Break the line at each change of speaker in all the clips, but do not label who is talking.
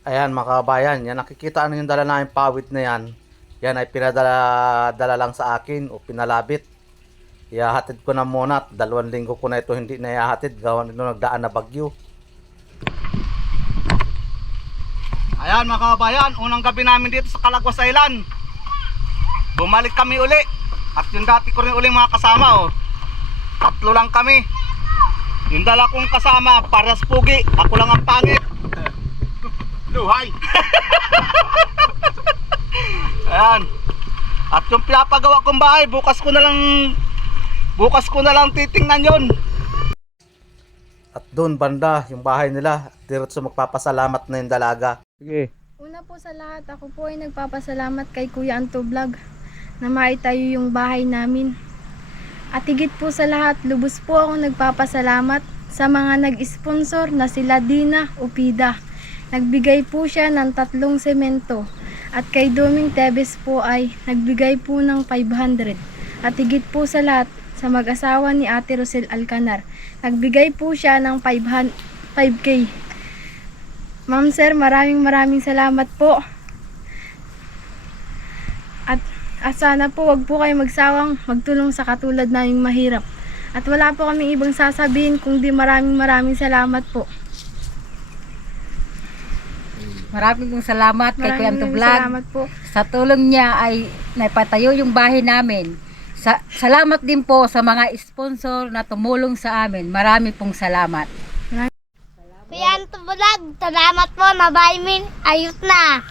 Ayan mga kabayan, yan nakikita ano yung dala namin pawit na yan. Yan ay pinadala dala lang sa akin o pinalabit. Ihahatid ko na muna at dalawang linggo ko na ito hindi na ihahatid. Gawan nito nagdaan na bagyo. Ayan mga kabayan, unang gabi namin dito sa Calagwas Island. Bumalik kami uli. At yung dati ko rin uli mga kasama oh. Tatlo lang kami. Yung dala kong kasama, paras pugi. Ako lang ang pangit.
Luhay!
Ayan. At yung pinapagawa kong bahay, bukas ko na lang bukas ko na lang titingnan yon. At doon banda, yung bahay nila, diretso magpapasalamat na yung dalaga. Sige.
Una po sa lahat, ako po ay nagpapasalamat kay Kuya Anto Vlog na maitayo yung bahay namin. At higit po sa lahat, lubos po ako nagpapasalamat sa mga nag-sponsor na sila Dina Upida. Nagbigay po siya ng tatlong semento. At kay Doming Tebes po ay nagbigay po ng 500. At higit po sa lahat, sa mag-asawa ni Ate Rosel Alcanar, nagbigay po siya ng 500 5K. Ma'am sir, maraming maraming salamat po. At, at sana po wag po kayo magsawang magtulong sa katulad naming mahirap. At wala po kaming ibang sasabihin kung di maraming maraming salamat po.
Maraming pong salamat kay Kuya Anto
maraming
Vlog.
salamat po.
Sa tulong niya ay napatayo yung bahay namin. Sa, salamat din po sa mga sponsor na tumulong sa amin. Marami pong salamat.
Kuya Anto Vlog, salamat po, nabahay min. Ayos na.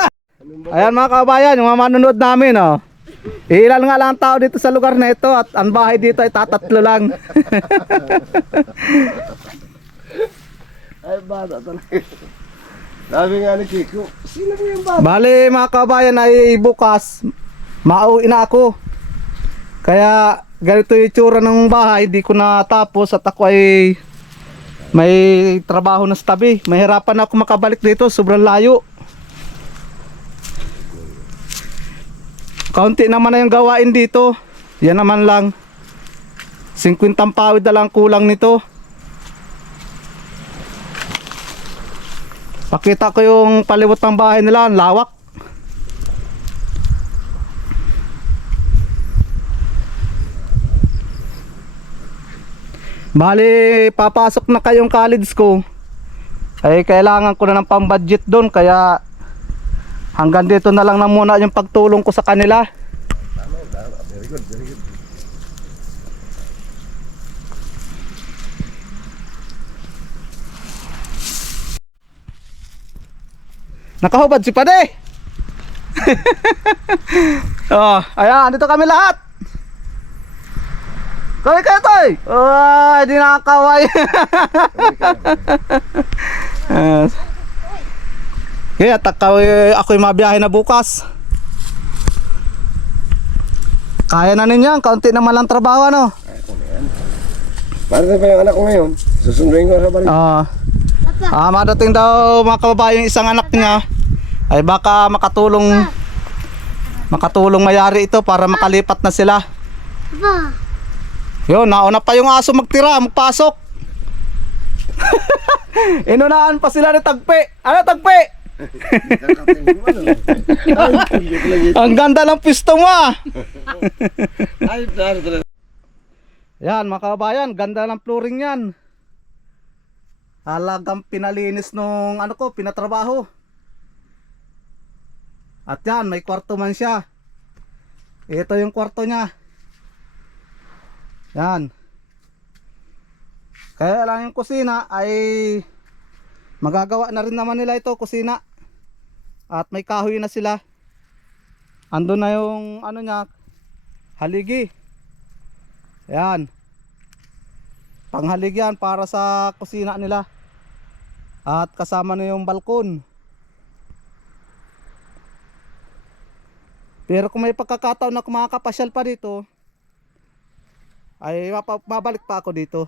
Ayan mga kabayan, yung mga manonood namin oh. Ilan nga lang ang tao dito sa lugar na ito at ang bahay dito ay tatatlo lang.
Ay, bata talaga. Sabi nga ni Kiko, sino mo yung bata?
Bali mga kabayan ay bukas mauwi na ako. Kaya ganito yung itsura ng bahay, di ko natapos at ako ay may trabaho na sa tabi. Mahirapan ako makabalik dito, sobrang layo. Kaunti naman na yung gawain dito. Yan naman lang. 50 pawid na lang kulang nito. Pakita ko yung palibot ng bahay nila, ang lawak. Bali, papasok na kayong college ko. Ay kailangan ko na ng pang-budget doon kaya hanggang dito na lang na muna yung pagtulong ko sa kanila.
Very good, very good.
Nakahubad si Pade. oh, ayan, dito kami lahat. Kaway kayo, Toy! Ay, di nakakaway. Yes. Kaya takaw ako yung mabiyahe na bukas. Kaya na ninyo, kaunti naman lang trabaho, ano?
Para pa yung anak ko ngayon, susunduin ko sa balik.
Ah. Ah, madating daw mga kababayan yung isang anak niya ay baka makatulong makatulong mayari ito para makalipat na sila. Yun, nauna pa yung aso magtira, magpasok. Inunahan pa sila ni Tagpe. Ano Tagpe? Ang ganda ng pisto mo ah. Yan mga kabayan, ganda ng flooring yan. Talagang pinalinis nung ano ko, pinatrabaho. At yan, may kwarto man siya. Ito yung kwarto niya. Yan. Kaya lang yung kusina ay magagawa na rin naman nila ito, kusina. At may kahoy na sila. Ando na yung ano niya, haligi. Yan. Panghalig yan para sa kusina nila. At kasama na yung balkon. Pero kung may pagkakataon na makakapasyal pa dito, ay mabalik pa ako dito.